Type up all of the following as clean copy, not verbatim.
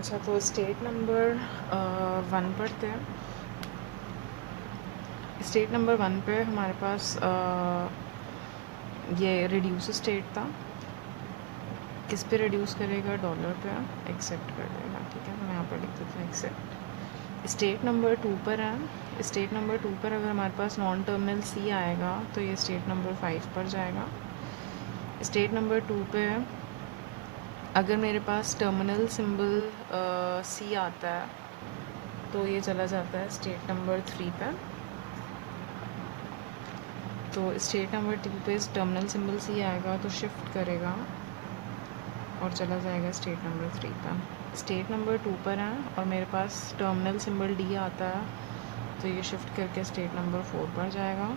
अच्छा, तो state number 1 पढ़ते हैं। स्टेट नंबर 1 पे हमारे पास ये रिड्यूस स्टेट था। किस पे रिड्यूस करेगा? डॉलर पे एक्सेप्ट कर देगा। ठीक है, तो मैं यहाँ पर लिख देती हूँ एक्सेप्ट। स्टेट नंबर 2 पर है। स्टेट नंबर 2 पर अगर हमारे पास नॉन टर्मिनल सी आएगा तो ये स्टेट नंबर 5 पर जाएगा। स्टेट नंबर 2 पे अगर मेरे पास टर्मिनल सिंबल सी आता है तो ये चला जाता है स्टेट नंबर 3 पे। तो स्टेट नंबर 2 पे टर्मिनल सिंबल सी आएगा तो शिफ्ट करेगा और चला जाएगा स्टेट नंबर 3 पे। स्टेट नंबर 2 पर है और मेरे पास टर्मिनल सिंबल डी आता है तो ये शिफ्ट करके स्टेट नंबर 4 पर जाएगा।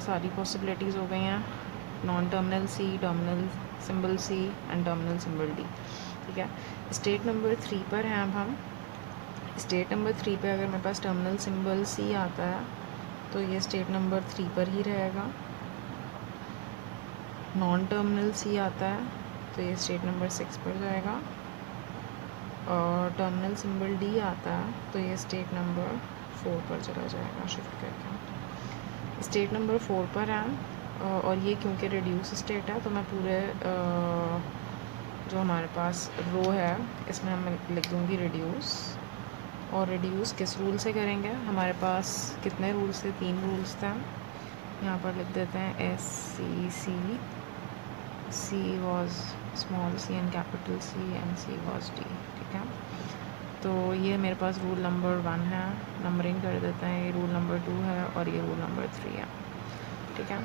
सारी पॉसिबिलिटीज़ हो गई हैं, non terminal C, terminal symbol C and terminal symbol D. ठीक है, स्टेट नंबर 3 पर हैं अब हम। स्टेट नंबर 3 पे अगर मेरे पास टर्मिनल सिंबल सी आता है तो ये स्टेट नंबर 3 पर ही रहेगा। नॉन टर्मिनल सी आता है तो ये स्टेट नंबर 6 पर जाएगा। और टर्मिनल सिंबल डी आता है तो ये स्टेट नंबर 4 पर चला जाएगा शिफ्ट करके। स्टेट नंबर 4 पर है और ये क्योंकि रिड्यूस स्टेट है तो मैं पूरे जो हमारे पास रो है इसमें मैं लिख दूँगी रिड्यूस। और रिड्यूस किस रूल से करेंगे? हमारे पास कितने रूल्स थे? 3 रूल्स थे। यहाँ पर लिख देते हैं S C C, C was small C and capital C and C was D. ठीक है, तो ये मेरे पास रूल नंबर 1 है। नंबरिंग कर देते हैं, ये रूल नंबर 2 है और ये रूल नंबर 3 है। ठीक है,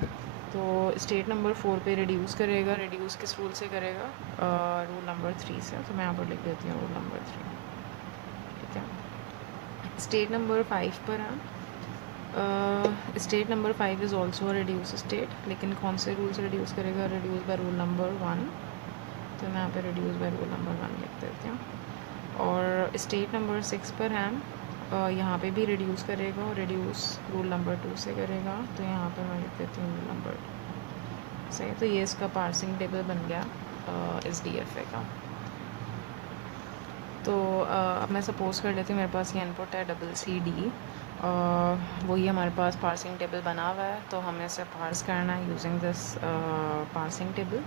तो स्टेट नंबर 4 पे रिड्यूस करेगा। रिड्यूस किस रूल से करेगा? रूल नंबर 3 से। तो मैं यहाँ पर लिख देती हूँ रूल नंबर 3। ठीक है, स्टेट नंबर 5 पर है। State number 5 is also reduce state, लेकिन कौन से रूल से रिड्यूस करेगा? Reduce by rule number 1। तो मैं यहाँ पे रिड्यूस बाय रूल नंबर 1 लिख देती हूँ। और स्टेट नंबर 6 पर है, यहाँ पे भी रिड्यूस करेगा और रिड्यूस रूल नंबर 2 से करेगा। तो यहाँ पर मैं लिख देती हूँ रूल नंबर 2। सही, तो ये इसका पार्सिंग टेबल बन गया इस DFA का। तो अब मैं सपोज़ कर लेती हूँ मेरे पास ये इनपुट है CCD। वही हमारे पास पार्सिंग टेबल बना हुआ है, तो हमें इसे पार्स करना है using this parsing table.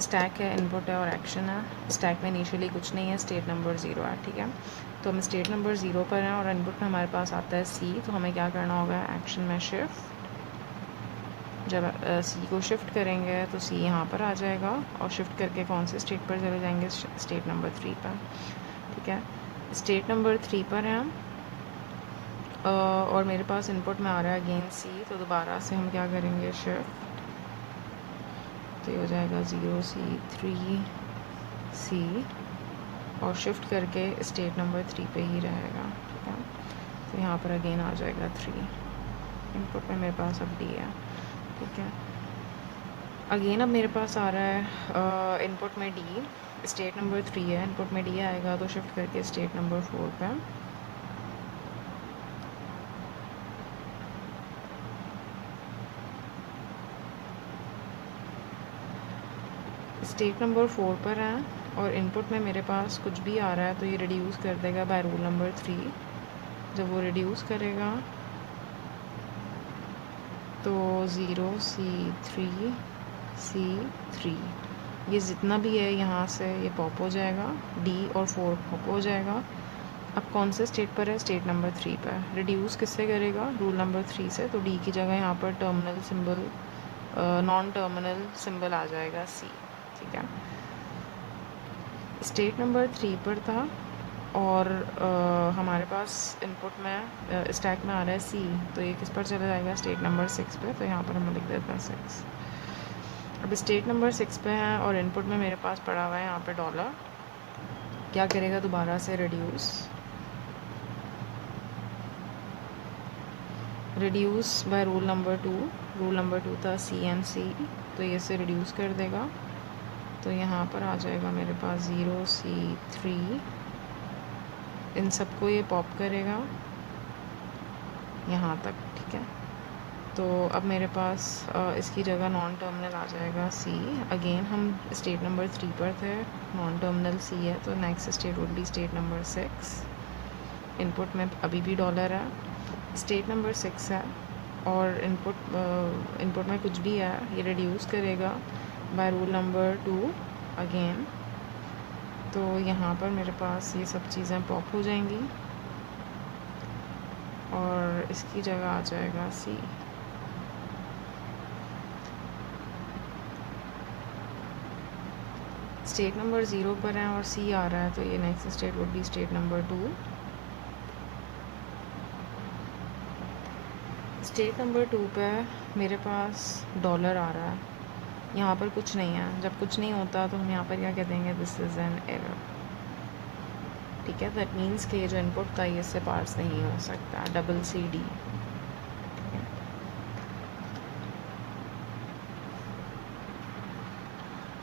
Stack है, इनपुट है और एक्शन है। स्टैक में इनिशियली कुछ नहीं है, स्टेट नंबर 0 है। ठीक है, तो हम स्टेट नंबर 0 पर हैं और इनपुट में हमारे पास आता है C। तो हमें क्या करना होगा? एक्शन में शिफ्ट। जब C को शिफ्ट करेंगे तो C यहाँ पर आ जाएगा और शिफ्ट करके कौन से स्टेट पर चले जाएंगे? स्टेट नंबर 3 पर। ठीक है, स्टेट नंबर 3 पर हैं और मेरे पास इनपुट में आ रहा है अगेन C। तो दोबारा से हम क्या करेंगे? शिफ्ट। तो ये हो जाएगा 0C3C और शिफ्ट करके स्टेट नंबर 3 पे ही रहेगा। ठीक है, तो यहाँ पर अगेन आ जाएगा 3। इनपुट में मेरे पास अब D है। ठीक है, अगेन अब मेरे पास आ रहा है इनपुट में D। स्टेट नंबर 3 है, इनपुट में D आएगा तो शिफ्ट करके स्टेट नंबर 4 पे। स्टेट नंबर 4 पर है और इनपुट में मेरे पास कुछ भी आ रहा है तो ये रिड्यूस कर देगा बाय रूल नंबर 3। जब वो रिड्यूस करेगा तो 0C3C3 ये जितना भी है यहाँ से ये पॉप हो जाएगा, D और 4 पॉप हो जाएगा। अब कौन से स्टेट पर है? स्टेट नंबर 3 पर। रिड्यूस किससे करेगा? रूल नंबर 3 से। तो D की जगह यहाँ पर terminal symbol non terminal symbol आ जाएगा C। ठीक है, स्टेट नंबर 3 पर था और हमारे पास इनपुट में स्टैक में आ रहा है C। तो ये किस पर चला जाएगा? स्टेट नंबर 6 पे। तो यहाँ पर हम लिख देते हैं 6। अब स्टेट नंबर 6 पे है और इनपुट में मेरे पास पड़ा हुआ है यहाँ पे डॉलर। क्या करेगा? दोबारा से reduce by rule number 2। Rule number 2 था C एंड C, तो ये से रिड्यूस कर देगा। तो यहाँ पर आ जाएगा मेरे पास 0C3। इन सबको ये पॉप करेगा यहाँ तक। ठीक है, तो अब मेरे पास इसकी जगह नॉन टर्मिनल आ जाएगा सी। अगेन हम स्टेट नंबर 3 पर थे, नॉन टर्मिनल सी है, तो next state would be state number 6। Input में अभी भी डॉलर है, स्टेट नंबर 6 है, और इनपुट में कुछ भी है ये रिड्यूस करेगा बाय रूल नंबर 2 अगेन। तो यहाँ पर मेरे पास ये सब चीज़ें पॉप हो जाएंगी और इसकी जगह आ जाएगा सी। स्टेट नंबर 0 पर है और सी आ रहा है, तो ये next state would be state number 2। State number 2 पे मेरे पास डॉलर आ रहा है, यहाँ पर कुछ नहीं है। जब कुछ नहीं होता तो हम यहाँ पर क्या कह देंगे, दिस इज़ एन एरर। ठीक है, दैट मीन्स कि जो इनपुट था ये इससे पार्स नहीं हो सकता, डबल सी डी।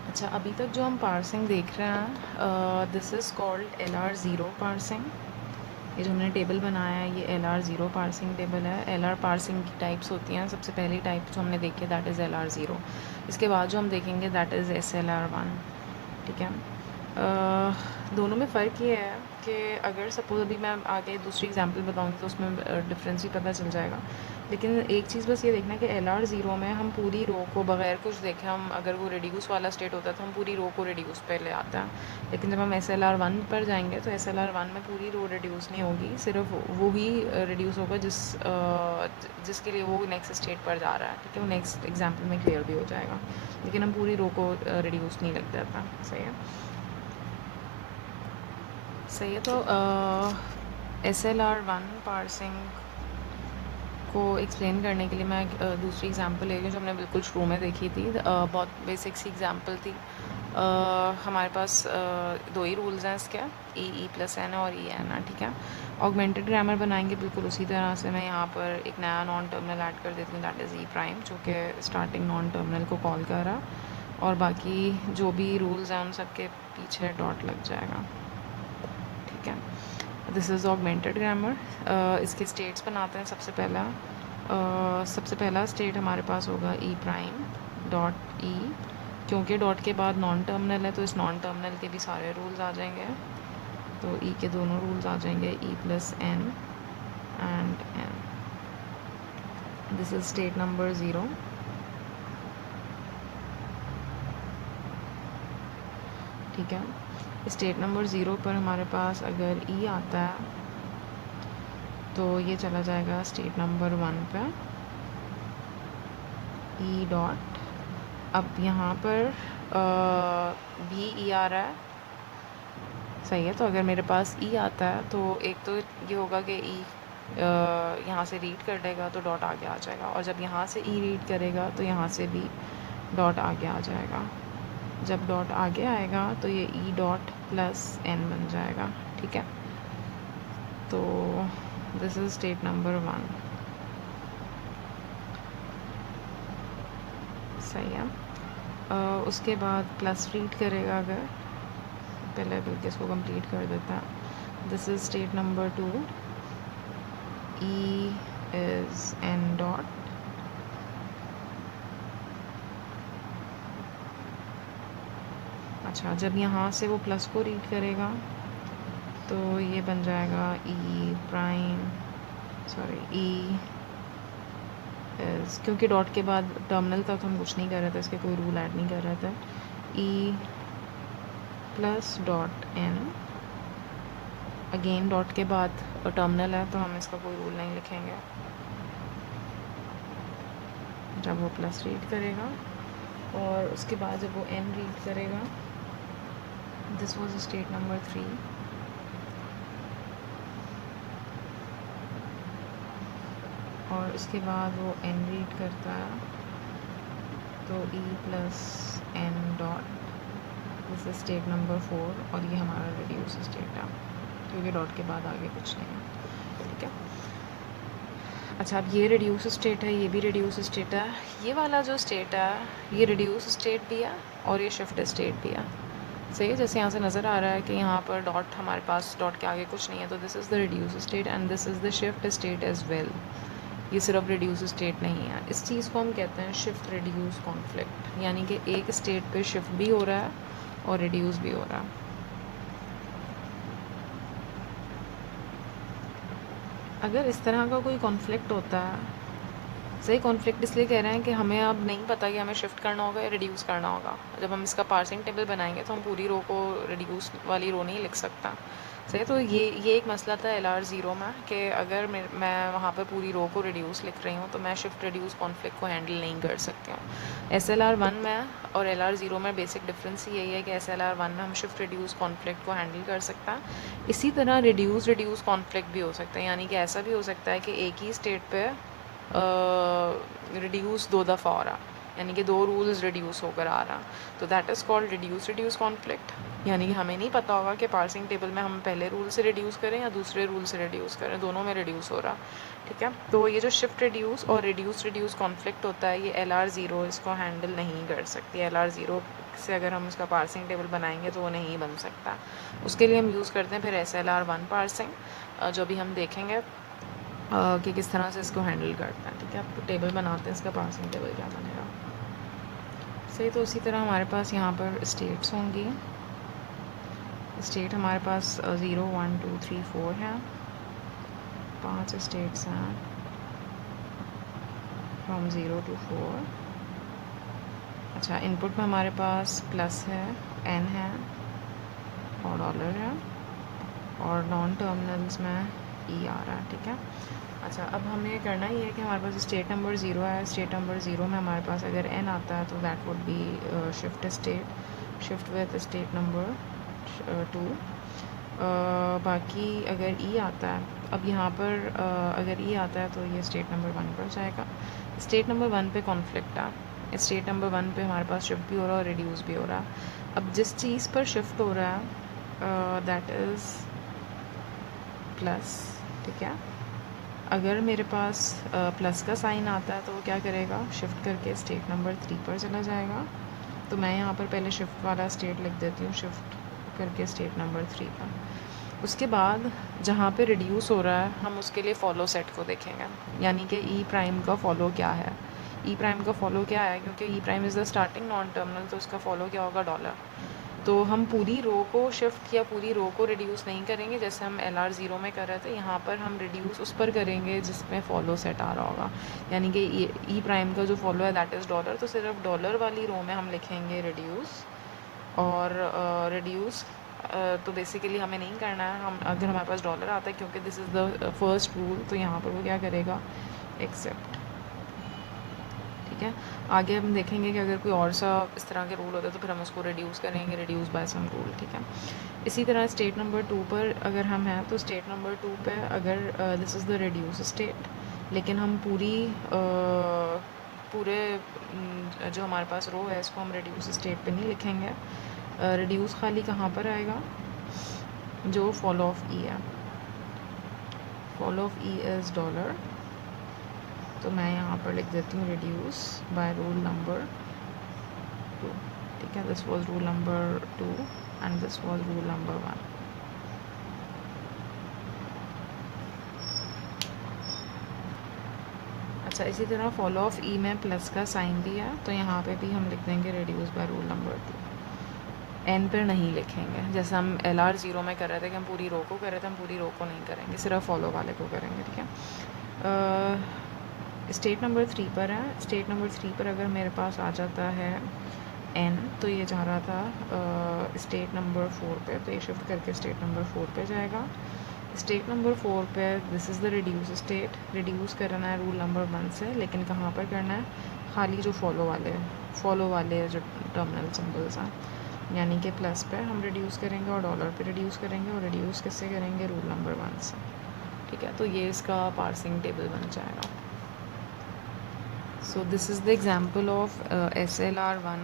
अच्छा, अभी तक जो हम पार्सिंग देख रहे हैं, this is called LR0 parsing. ये जो हमने टेबल बनाया है ये LR0 पार्सिंग टेबल है। LR पार्सिंग की टाइप्स होती हैं, सबसे पहली टाइप जो हमने देखी है दैट इज़ LR0। इसके बाद जो हम देखेंगे दैट इज़ SLR1। ठीक है, दोनों में फ़र्क ये है कि अगर सपोज़ अभी मैं आगे दूसरी एग्जांपल बताऊंगी तो उसमें डिफरेंस भी पता चल जाएगा। लेकिन एक चीज़ बस ये देखना है कि LR0 में हम पूरी रो को बगैर कुछ देखे, हम अगर वो रिड्यूस वाला स्टेट होता है तो हम पूरी रो को रिड्यूस पे ले आते हैं। लेकिन जब हम SLR1 पर जाएंगे तो SLR1 में पूरी रो रिड्यूस नहीं होगी, सिर्फ वो ही रिड्यूस होगा जिसके लिए वो नेक्स्ट स्टेट पर जा रहा है। ठीक है, वो नेक्स्ट एग्जाम्पल में क्लियर भी हो जाएगा, लेकिन हम पूरी रो को रिड्यूस नहीं लग जाता। सही है, सही है। तो SLR1 पार्सिंग को एक्सप्लेन करने के लिए मैं दूसरी एग्जांपल ले रही हूँ जो हमने बिल्कुल शुरू में देखी थी। बहुत बेसिक सी एग्जांपल थी। हमारे पास दो ही रूल्स हैं इसके, ई प्लस एन और ई एन है। ठीक है, ऑगमेंटेड ग्रामर बनाएंगे बिल्कुल उसी तरह से। मैं यहाँ पर एक नया नॉन टर्मिनल ऐड कर देती हूँ, दैट इज़ ई प्राइम, जो कि स्टार्टिंग नॉन टर्मिनल को कॉल कर रहा, और बाकी जो भी रूल्स हैं उन सब के पीछे डॉट लग जाएगा। ठीक है, दिस इज़ ऑगमेंटेड ग्रामर। इसके स्टेट्स बनाते हैं। सबसे पहला स्टेट हमारे पास होगा ई प्राइम डॉट ई, क्योंकि डॉट के बाद नॉन टर्मिनल है तो इस नॉन टर्मिनल के भी सारे रूल्स आ जाएंगे। तो ई के दोनों रूल्स आ जाएंगे, E plus N and N. This is state number 0। ठीक है, स्टेट नंबर 0 पर हमारे पास अगर ई आता है तो ये चला जाएगा स्टेट नंबर 1 पे, ई डॉट। अब यहाँ पर भी ई आ रहा है, सही है। तो अगर मेरे पास ई आता है तो एक तो ये होगा कि ई यहाँ से रीड कर लेगा तो डॉट आगे आ जाएगा, और जब यहाँ से ई रीड करेगा तो यहाँ से भी डॉट आगे आ जाएगा। जब डॉट आगे आएगा तो ये ई डॉट प्लस एन बन जाएगा। ठीक है, तो दिस इज़ स्टेट नंबर 1। सही है। उसके बाद प्लस रीड करेगा, अगर पहले बल्कि इसको कंप्लीट कर देता है। This is state number 2, E is an dot. अच्छा, जब यहाँ से वो प्लस को रीड करेगा तो ये बन जाएगा ई प्राइम, सॉरी ई इज़, क्योंकि डॉट के बाद टर्मिनल था तो हम कुछ नहीं कर रहे थे, इसके कोई रूल ऐड नहीं कर रहे थे। E plus dot N, again dot के बाद टर्मिनल है तो हम इसका कोई रूल नहीं लिखेंगे। जब वो प्लस रीड करेगा और उसके बाद जब वो एन रीड करेगा, दिस वाज स्टेट नंबर 3। और उसके बाद वो एन रीड करता है तो E plus N dot, this is state number 4, और ये हमारा रिड्यूस स्टेट है क्योंकि डॉट के बाद आगे कुछ नहीं है। ठीक है, अच्छा, अब ये रिड्यूस स्टेट है, ये भी रिड्यूस स्टेट है। ये वाला जो स्टेट है ये रिड्यूस स्टेट भी है और ये शिफ्ट स्टेट भी है। सही है, जैसे यहाँ से नज़र आ रहा है कि यहाँ पर डॉट, हमारे पास डॉट के आगे कुछ नहीं है, तो this is the reduce state and this is the shift state as well. ये सिर्फ रिड्यूस स्टेट नहीं है। इस चीज़ को हम कहते हैं शिफ्ट रिड्यूस कॉन्फ्लिक्ट, यानी कि एक स्टेट पे शिफ्ट भी हो रहा है और रिड्यूस भी हो रहा है। अगर इस तरह का कोई कॉन्फ्लिक्ट होता है, सही कॉन्फ्लिक्ट इसलिए कह रहे हैं कि हमें अब नहीं पता कि हमें शिफ्ट करना होगा या रिड्यूस करना होगा। जब हम इसका पार्सिंग टेबल बनाएंगे तो हम पूरी रो को रिड्यूस वाली रो नहीं लिख सकता। सही, तो ये एक मसला था LR0 में कि अगर मैं वहाँ पर पूरी रो को रिड्यूस लिख रही हूँ तो मैं शिफ्ट रिड्यूस कॉन्फ्लिक्ट को हैंडल नहीं कर सकती हूँ। SLR1 में और LR0 में बेसिक डिफरेंस यही है कि SLR1 में हम शिफ्ट रिड्यूस कॉन्फ्लिक्ट को हैंडल कर सकते हैं। इसी तरह रिड्यूस कॉन्फ्लिक्ट भी हो सकता है, यानी कि ऐसा भी हो सकता है कि एक ही स्टेट पे रिड्यूस 2 दफ़ा हो रहा, यानी कि 2 रूल्स रिड्यूस होकर आ रहा, तो that is called reduce conflict. यानी कि हमें नहीं पता होगा कि पार्सिंग टेबल में हम पहले रूल से रिड्यूस करें या दूसरे रूल से रिड्यूस करें, दोनों में रिड्यूस हो रहा। ठीक है, तो ये जो शिफ्ट रिड्यूस और रिड्यूस कॉन्फ्लिक्ट होता है, ये LR0 इसको हैंडल नहीं कर सकती। LR0 से अगर हम उसका पार्सिंग टेबल बनाएंगे तो वो नहीं बन सकता। उसके लिए हम यूज़ करते हैं फिर SLR1 पार्सिंग, जो भी हम देखेंगे कि किस तरह से इसको हैंडल करते हैं। ठीक है, आप टेबल बनाते हैं, इसका पार्सिंग टेबल क्या बनेगा। सही, तो उसी तरह हमारे पास यहाँ पर स्टेट्स होंगी। स्टेट हमारे पास 0 1 2 3 4 हैं, 5 स्टेट्स हैं फ्रॉम 0 to 4। अच्छा, इनपुट में हमारे पास प्लस है, n है और डॉलर है, और नॉन टर्मिनल्स में ई आ रहा है। ठीक है, अच्छा, अब हमें करना ही है कि हमारे पास स्टेट नंबर 0 है। स्टेट नंबर 0 में हमारे पास अगर n आता है तो that would be shift state, shift with state number 2। बाकी अगर e आता है, अब यहाँ पर अगर e आता है तो ये स्टेट नंबर 1 पर जाएगा। स्टेट नंबर 1 पे कॉन्फ्लिक्ट है, स्टेट नंबर 1 पे हमारे पास शिफ्ट भी हो रहा है और रिड्यूस भी हो रहा है। अब जिस चीज़ पर शिफ्ट हो रहा है दैट इज़ प्लस। ठीक है, अगर मेरे पास प्लस का साइन आता है तो वो क्या करेगा, शिफ्ट करके स्टेट नंबर 3 पर चला जाएगा। तो मैं यहाँ पर पहले शिफ्ट वाला स्टेट लिख देती हूँ, शिफ्ट करके स्टेट नंबर 3 पर। उसके बाद जहाँ पे रिड्यूस हो रहा है हम उसके लिए फॉलो सेट को देखेंगे, यानी कि ई प्राइम का फॉलो क्या है। ई प्राइम का फॉलो क्या है, क्योंकि E prime is the starting non terminal, तो उसका फॉलो क्या होगा, डॉलर। तो हम पूरी रो को शिफ्ट या पूरी रो को रिड्यूस नहीं करेंगे जैसे हम LR0 में कर रहे थे। यहाँ पर हम रिड्यूस उस पर करेंगे जिसमें फॉलो सेट आ रहा होगा, यानी कि ई प्राइम का जो फॉलो है दैट इज़ डॉलर, तो सिर्फ डॉलर वाली रो में हम लिखेंगे रिड्यूस। और रिड्यूस तो बेसिकली हमें नहीं करना है, हम अगर हमारे पास डॉलर आता है क्योंकि this is the first rule, तो यहाँ पर वो क्या करेगा, एक्सेप्ट। ठीक है, आगे हम देखेंगे कि अगर कोई और सा इस तरह के रूल होते हैं तो फिर हम उसको रिड्यूस करेंगे, रिड्यूस बाय सम रूल। ठीक है, इसी तरह स्टेट नंबर 2 पर अगर हम हैं तो स्टेट नंबर 2 पे अगर this is the reduce state, लेकिन हम पूरे जो हमारे पास रो है इसको हम रिड्यूस स्टेट पे नहीं लिखेंगे। रिड्यूस खाली कहाँ पर आएगा, जो फॉलो ऑफ ई है, follow of E is dollar, तो मैं यहाँ पर लिख देती हूँ रिड्यूस बाय रूल नंबर 2। ठीक है, this was rule number 2 and this was rule number 1। अच्छा, इसी तरह फॉलो ऑफ ई में प्लस का साइन भी है, तो यहाँ पे भी हम लिख देंगे reduce by rule number 2। N पर नहीं लिखेंगे, जैसे हम LR0 में कर रहे थे कि हम पूरी रो को कर रहे थे, हम पूरी रो को नहीं करेंगे, सिर्फ फॉलो वाले को करेंगे। ठीक है, स्टेट नंबर 3 पर है। स्टेट नंबर 3 पर अगर मेरे पास आ जाता है n, तो ये जा रहा था स्टेट नंबर 4 पे, तो ये शिफ्ट करके स्टेट नंबर 4 पे जाएगा। स्टेट नंबर 4 पे this is the reduce state, reduce करना है रूल नंबर 1 से, लेकिन कहाँ पर करना है, खाली जो फॉलो वाले जो टर्मिनल सिंबल्स हैं, यानी कि प्लस पे हम रिड्यूस करेंगे और डॉलर पे रिड्यूस करेंगे, और रिड्यूस किससे करेंगे, रूल नंबर 1 से। ठीक है, तो ये इसका पार्सिंग टेबल बन जाएगा। So this is the example of SLR1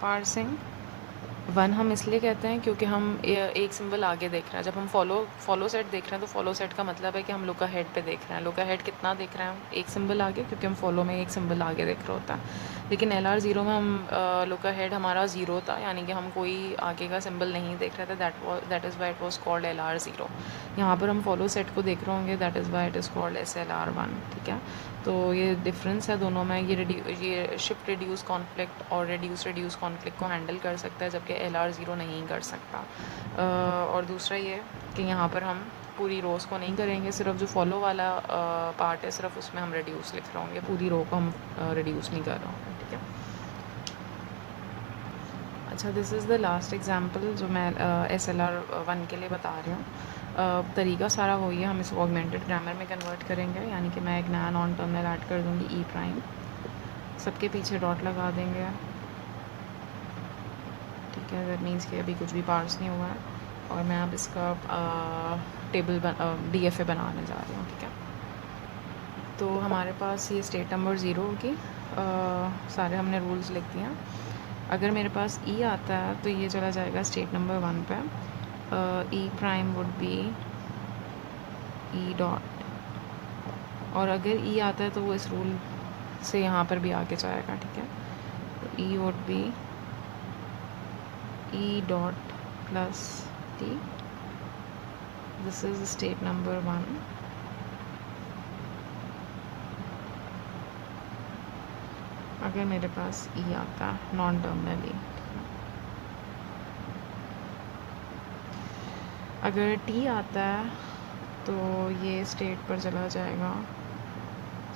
parsing. One हम इसलिए कहते हैं क्योंकि हम एक सिंबल आगे देख रहे हैं। जब हम फॉलो सेट देख रहे हैं तो फॉलो सेट का मतलब है कि हम लुक अहेड पे देख रहे हैं। लुक अहेड कितना देख रहे हैं? एक सिंबल आगे, क्योंकि हम फॉलो में एक सिंबल आगे देख रहे होता है। लेकिन LR0 में हम लुक अहेड हमारा ज़ीरो था, यानी कि हम कोई आगे का सिंबल नहीं देख रहे थे। That is why it was called LR0। यहाँ पर हम फॉलो सेट को देख रहे होंगे, that is why it is called SLR1। ठीक है, तो ये डिफरेंस है दोनों में। ये शिफ्ट रिड्यूस कॉन्फ्लिक्ट और रिड्यूस कॉन्फ्लिक्ट को हैंडल कर सकता है, जबकि LR0 नहीं कर सकता। और दूसरा ये कि यहाँ पर हम पूरी रोज़ को नहीं करेंगे, सिर्फ जो फॉलो वाला पार्ट है सिर्फ उसमें हम रिड्यूस लिख रहे होंगे, पूरी रो को हम रिड्यूस नहीं कर रहे होंगे। ठीक है, अच्छा, this is the last example जो मैं SLR1 के लिए बता रही हूँ। तरीका सारा वही है, हम इसको ऑगमेंटेड ग्रामर में कन्वर्ट करेंगे, यानी कि मैं एक नया नॉन टर्मिनल ऐड कर दूँगी ई प्राइम, सबके पीछे डॉट लगा देंगे। ठीक है, दैट मीन्स कि अभी कुछ भी पार्स नहीं हुआ है, और मैं अब इसका टेबल DFA बनाने जा रही हूँ। ठीक है, तो हमारे पास ये स्टेट नंबर 0 होगी। सारे हमने रूल्स लिख दिए हैं। अगर मेरे पास ई आता है तो ये चला जाएगा स्टेट नंबर 1 पे। E prime would be E dot, और अगर ई आता है तो वो इस रूल से यहाँ पर भी आगे जाएगा। ठीक है, तो E would be E dot plus T, this is state number 1। अगर मेरे पास ई आता है नॉन टर्मिनली, अगर टी आता है तो ये स्टेट पर चला जाएगा।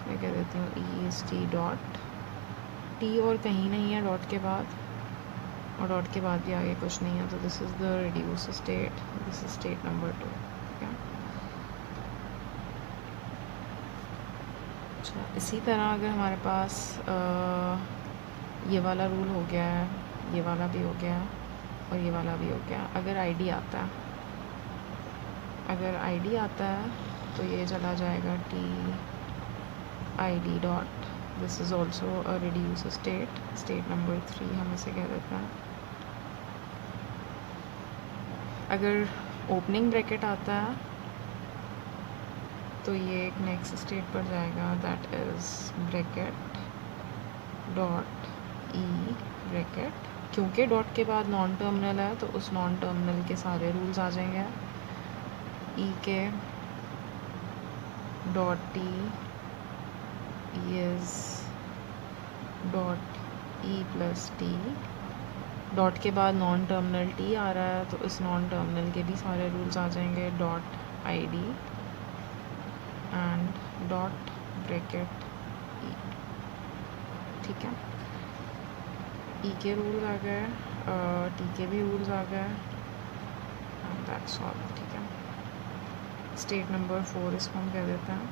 मैं कह देती हूँ E is T dot T, और कहीं नहीं है डॉट के बाद, और डॉट के बाद भी आगे कुछ नहीं है, तो this is the reduce state, this is state number 2। ठीक है, अच्छा, इसी तरह अगर हमारे पास ये वाला रूल हो गया है, ये वाला भी हो गया, और ये वाला भी हो गया। अगर आईडी आता है, अगर आईडी आता है तो ये चला जाएगा T I D dot, this is also a reduce state, state number 3 हम इसे कह देते हैं। अगर ओपनिंग ब्रैकेट आता है तो ये एक नेक्स्ट स्टेट पर जाएगा, that is bracket dot E bracket. क्योंकि डॉट के बाद नॉन टर्मिनल है तो उस नॉन टर्मिनल के सारे रूल्स आ जाएंगे। ई के dot T is dot E plus T, dot के बाद नॉन टर्मिनल टी आ रहा है तो इस नॉन टर्मिनल के भी सारे रूल्स आ जाएंगे, dot I D and dot bracket E. ठीक है, ई के रूल्स आ गए, टी के भी रूल्स आ गए, एंड दैट्स ऑल। ठीक है, स्टेट नंबर 4 इसको हम कह देते हैं।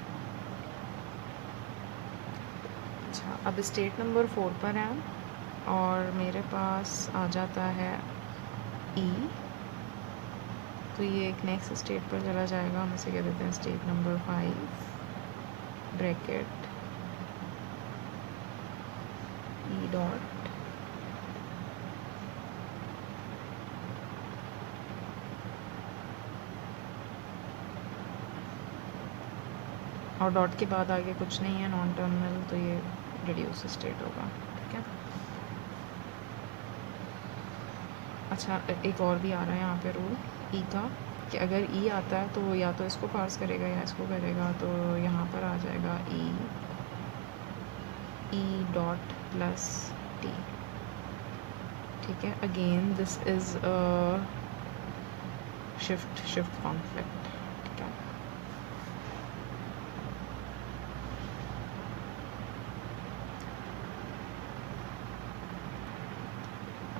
अच्छा, अब स्टेट नंबर 4 पर है और मेरे पास आ जाता है ई, तो ये एक नेक्स्ट स्टेट पर चला जाएगा, हम इसे कह देते हैं state number 5 bracket E dot और डॉट के बाद आगे कुछ नहीं है नॉन टर्मिनल, तो ये रिड्यूस स्टेट होगा। ठीक है, अच्छा, एक और भी आ रहा है यहाँ पे रूल ई का, कि अगर ई आता है तो या तो इसको पार्स करेगा या इसको करेगा, तो यहाँ पर आ जाएगा ई डॉट प्लस टी। ठीक है, again this is shift conflict. ठीक है,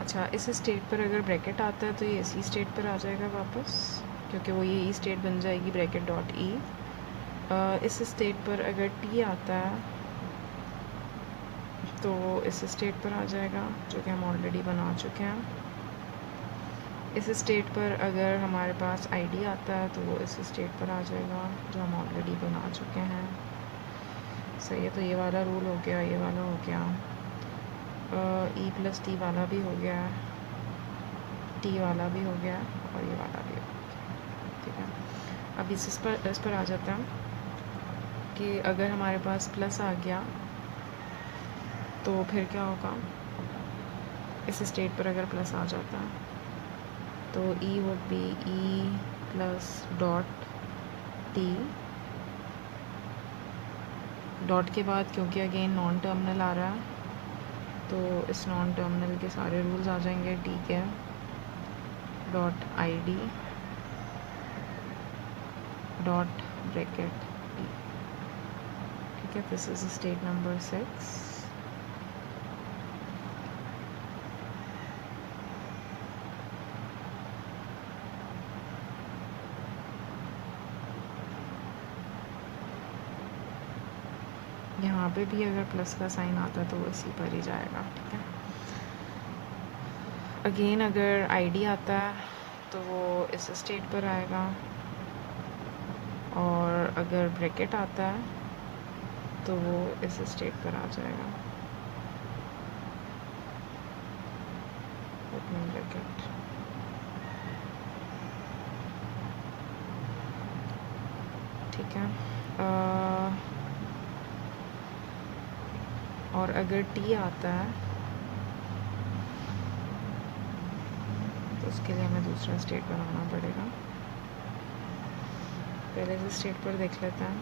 अच्छा, इस स्टेट पर अगर ब्रैकेट आता है तो ये इसी स्टेट पर आ जाएगा वापस, क्योंकि वो ये ई स्टेट बन जाएगी ब्रैकेट डॉट ई। इस स्टेट पर अगर टी आता है तो इस स्टेट पर आ जाएगा, जो कि हम ऑलरेडी बना चुके हैं। इस स्टेट पर अगर हमारे पास आईडी आता है तो वो इस स्टेट पर आ जाएगा, जो हम ऑलरेडी बना चुके हैं। सही है, तो ये वाला रूल हो गया, ये वाला हो गया, ई प्लस टी वाला भी हो गया, टी वाला भी हो गया और ये वाला भी हो गया, ठीक है। अब इस पर आ जाते हैं कि अगर हमारे पास प्लस आ गया तो फिर क्या होगा। इस स्टेट पर अगर प्लस आ जाता है तो E would be E plus dot T, dot के बाद क्योंकि अगेन नॉन टर्मिनल आ रहा है तो इस नॉन टर्मिनल के सारे रूल्स आ जाएंगे, टी के dot I D dot bracket T, ठीक है। This is state number 6। यहाँ पे भी अगर प्लस का साइन आता है तो वो इसी पर ही जाएगा, ठीक है। अगेन अगर आईडी आता है तो वो इस स्टेट पर आएगा, और अगर ब्रैकेट आता है तो वो इस स्टेट पर आ जाएगा, ओपनिंग ब्रैकेट, ठीक है। और अगर टी आता है तो उसके लिए हमें दूसरा स्टेट बनाना पड़ेगा। पहले इस स्टेट पर देख लेते हैं।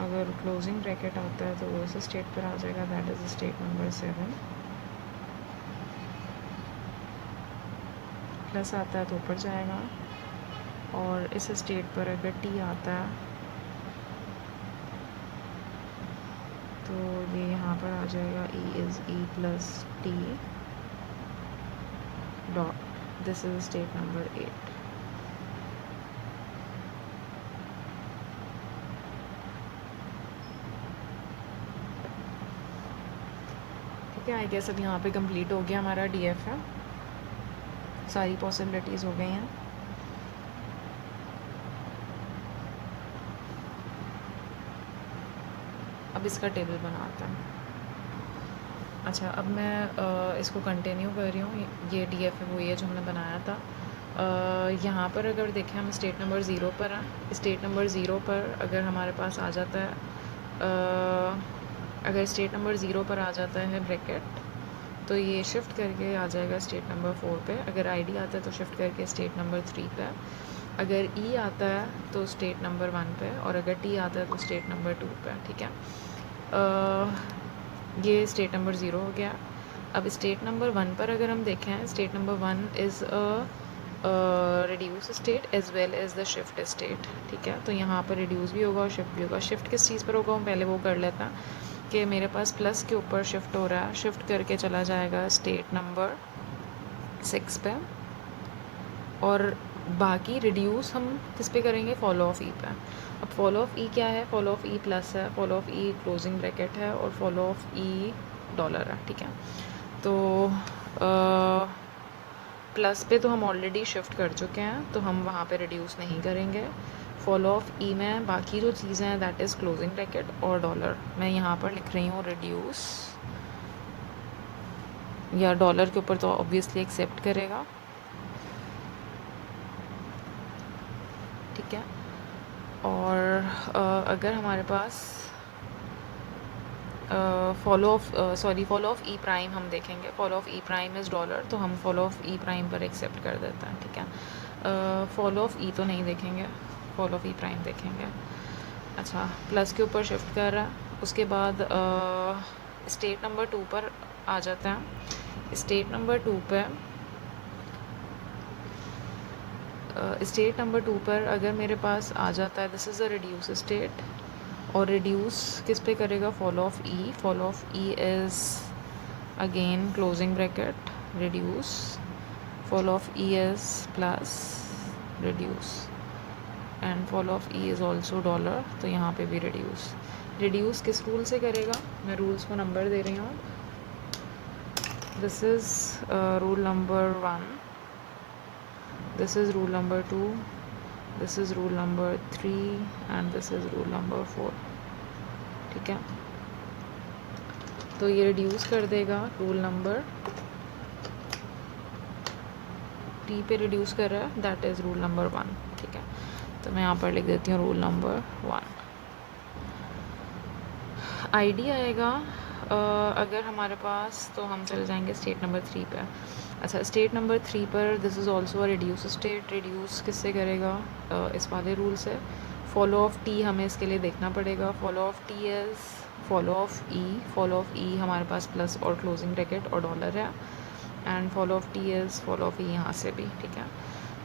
अगर क्लोजिंग ब्रैकेट आता है तो वो इस स्टेट पर आ जाएगा, that is state number 7। Plus आता है तो ऊपर जाएगा, और इस स्टेट पर अगर टी आता है तो ये यहाँ पर आ जाएगा, E is E plus T dot, this is state number 8। ठीक है, आई गेस अब यहाँ पे कंप्लीट हो गया हमारा डीएफ है, सारी पॉसिबिलिटीज़ हो गई हैं। अब इसका टेबल बनाते हैं। अच्छा, अब मैं इसको कंटिन्यू कर रही हूँ। ये डीएफ है वो ये जो हमने बनाया था। यहाँ पर अगर देखें हम स्टेट नंबर 0 पर हैं। स्टेट नंबर 0 पर अगर हमारे पास आ जाता है, अगर स्टेट नंबर 0 पर आ जाता है ब्रैकेट, तो ये शिफ्ट करके आ जाएगा स्टेट नंबर 4 पे। अगर आईडी आता है तो शिफ्ट करके स्टेट नंबर 3 पे। अगर ई आता है तो स्टेट नंबर 1 पे, और अगर टी आता है तो स्टेट नंबर 2 पे, ठीक है। ये स्टेट नंबर 0 हो गया। अब स्टेट नंबर 1 पर अगर हम देखें, state number 1 is reduce state as well as the shift state, ठीक है। तो यहाँ पर रिड्यूस भी होगा और शिफ्ट भी होगा। शिफ्ट किस चीज़ पर होगा हम पहले वो कर लेते हैं कि मेरे पास प्लस के ऊपर शिफ्ट हो रहा है, शिफ्ट करके चला जाएगा स्टेट नंबर 6 पे, और बाकी रिड्यूस हम किस पे करेंगे, फॉलो ऑफ ई पे। अब फॉलो ऑफ ई क्या है, फॉलो ऑफ ई प्लस है, follow of E closing bracket है, और फॉलो ऑफ ई डॉलर है, ठीक है। तो प्लस पे तो हम ऑलरेडी शिफ्ट कर चुके हैं, तो हम वहाँ पे रिड्यूस नहीं करेंगे। फॉलो ऑफ ई में बाकी जो चीज़ें हैं दैट इज़ क्लोजिंग ब्रैकेट और डॉलर। मैं यहाँ पर लिख रही हूँ रिड्यूस, या डॉलर के ऊपर तो ऑब्वियसली एक्सेप्ट करेगा, ठीक है। और अगर हमारे पास फॉलो ऑफ ई प्राइम हम देखेंगे, follow of E prime is dollar, तो हम फॉलो ऑफ ई प्राइम पर एक्सेप्ट कर देते हैं, ठीक है। फॉलो ऑफ ई तो नहीं देखेंगे, फॉलो ऑफ ई प्राइम देखेंगे। अच्छा, प्लस के ऊपर शिफ्ट कर रहा है, उसके बाद स्टेट नंबर 2 पर आ जाता है। स्टेट नंबर 2 पे स्टेट नंबर 2 पर अगर मेरे पास आ जाता है, this is a reduce state, और रिड्यूस किस पे करेगा, follow of E. Follow of E is again closing bracket reduce, follow of E is plus reduce, and follow of E is also dollar, तो यहाँ पे भी रिड्यूस। रिड्यूस किस rule से करेगा, मैं रूल्स को नंबर दे रही हूँ। This is rule number 1, this is rule number 2, this is rule number 3, and this is rule number 4, ठीक है, तो ये रिड्यूस कर देगा रूल नंबर टी पे रिड्यूस कर रहा है, दैट इज़ रूल नंबर 1। ठीक है, तो मैं यहाँ पर लिख देती हूँ रूल नंबर 1। आईडी आएगा अगर हमारे पास, तो हम चले जाएंगे स्टेट नंबर 3 पे। अच्छा, स्टेट नंबर 3 पर this is also a reduce state. Reduce किससे करेगा? इस वाले रूल से। फॉलो ऑफ टी हमें इसके लिए देखना पड़ेगा। Follow of T is follow of E. Follow of E हमारे पास प्लस और क्लोजिंग ब्रैकेट और डॉलर है, and follow of T is follow of E यहाँ से भी। ठीक है,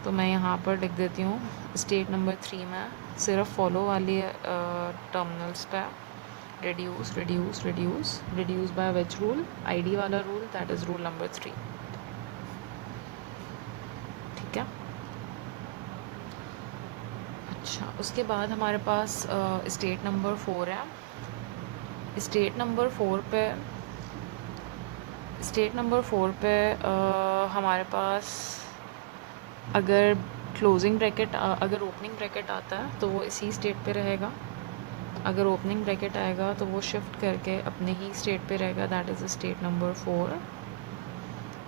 तो मैं यहाँ पर लिख देती हूँ स्टेट नंबर 3 में सिर्फ फॉलो वाली टर्मिनल्स पे reduce reduce reduce reduce by which rule? ID वाला rule, that is rule number 3। ठीक है, अच्छा, उसके बाद हमारे पास स्टेट नंबर 4 है। स्टेट नंबर 4 पे हमारे पास अगर क्लोजिंग ब्रैकेट अगर ओपनिंग ब्रैकेट आता है तो वो इसी स्टेट पे रहेगा। अगर ओपनिंग ब्रैकेट आएगा तो वो शिफ्ट करके अपने ही स्टेट पे रहेगा, दैट इज़ स्टेट नंबर 4।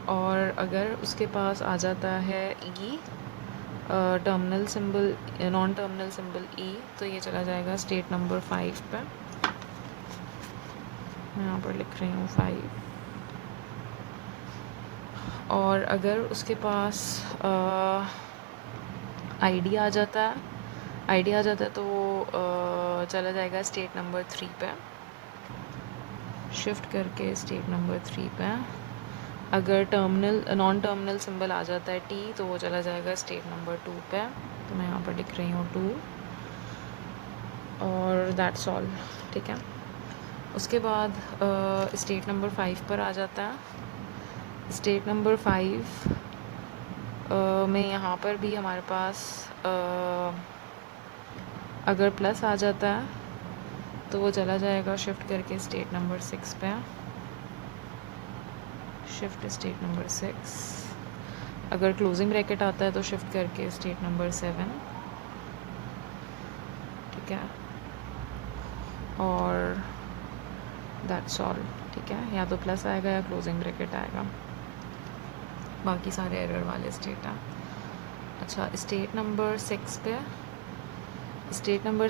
और अगर उसके पास आ जाता है E, terminal symbol, non terminal symbol E, तो ये चला जाएगा स्टेट नंबर 5 पे। मैं यहाँ पर लिख रही हूँ 5। और अगर उसके पास आईडी आ जाता है तो वो चला जाएगा स्टेट नंबर 3 पे, शिफ्ट करके स्टेट नंबर 3 पे। अगर नॉन टर्मिनल सिंबल आ जाता है टी, तो वो चला जाएगा स्टेट नंबर 2 पे। तो मैं यहाँ पर लिख रही हूँ 2, और दैट्स ऑल। ठीक है, उसके बाद स्टेट नंबर 5 पर आ जाता है। स्टेट नंबर 5 में यहाँ पर भी हमारे पास अगर प्लस आ जाता है तो वो चला जाएगा शिफ्ट करके स्टेट नंबर 6 पे, शिफ्ट स्टेट नंबर 6। अगर क्लोजिंग ब्रैकेट आता है तो शिफ्ट करके स्टेट नंबर 7। ठीक है, और दैट्स ऑल। ठीक है, या तो प्लस आएगा या क्लोजिंग ब्रैकेट आएगा, बाकी सारे एरर वाले स्टेट हैं। अच्छा, स्टेट नंबर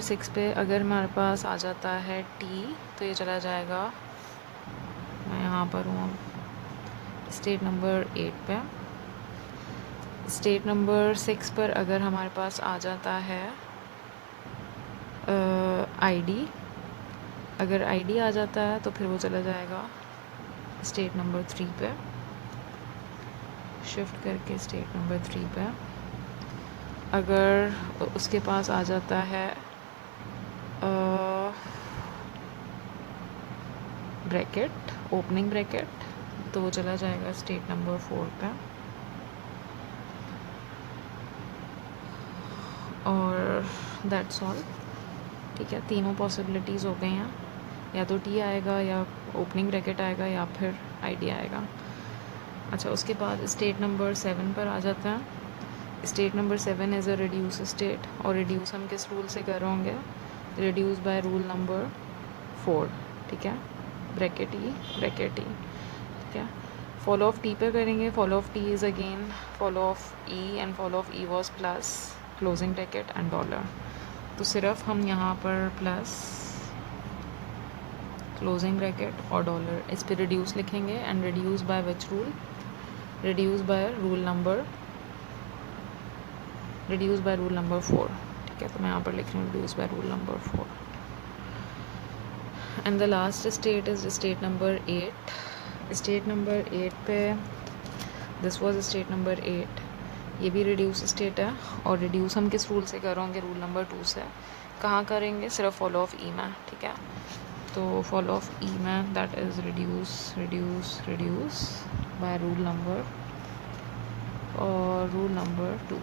6 पे अगर हमारे पास आ जाता है टी, तो ये चला जाएगा, मैं यहाँ पर हूँ स्टेट नंबर 8 पे। स्टेट नंबर 6 पर अगर हमारे पास आ जाता है आईडी, अगर आईडी आ जाता है तो फिर वो चला जाएगा स्टेट नंबर 3 पे, शिफ्ट करके स्टेट नंबर 3 पे। अगर उसके पास आ जाता है ब्रैकेट, ओपनिंग ब्रैकेट, तो वो चला जाएगा स्टेट नंबर 4 पे। और दैट्स ऑल। ठीक है, तीनों पॉसिबिलिटीज़ हो गई हैं, या तो टी आएगा या ओपनिंग ब्रैकेट आएगा या फिर आईडी आएगा। अच्छा, उसके बाद स्टेट नंबर 7 पर आ जाता है। State number 7 is a reduce state, और रिड्यूस हम किस रूल से कर होंगे? Reduce by rule number 4। ठीक है, ब्रैकेट ई। ठीक है, फॉलो ऑफ टी पे करेंगे। Follow of T is again follow of E, and follow of E was plus closing bracket and dollar. तो सिर्फ हम यहाँ पर प्लस क्लोजिंग ब्रैकेट और डॉलर इस पर रिड्यूस लिखेंगे, and reduce by which rule? Reduce by rule number 4। ठीक है, तो मैं यहाँ पर लिख रही हूँ reduce by rule number 4। And the last state is state number 8। State number 8 पे दिस वाज स्टेट नंबर 8, ये भी रिड्यूस स्टेट है, और रिड्यूस हम किस रूल से करेंगे? रूल नंबर 2 से। कहाँ करेंगे? सिर्फ फॉलो ऑफ ई में। ठीक है, तो फॉलो ऑफ ई में that is reduce by rule number 2।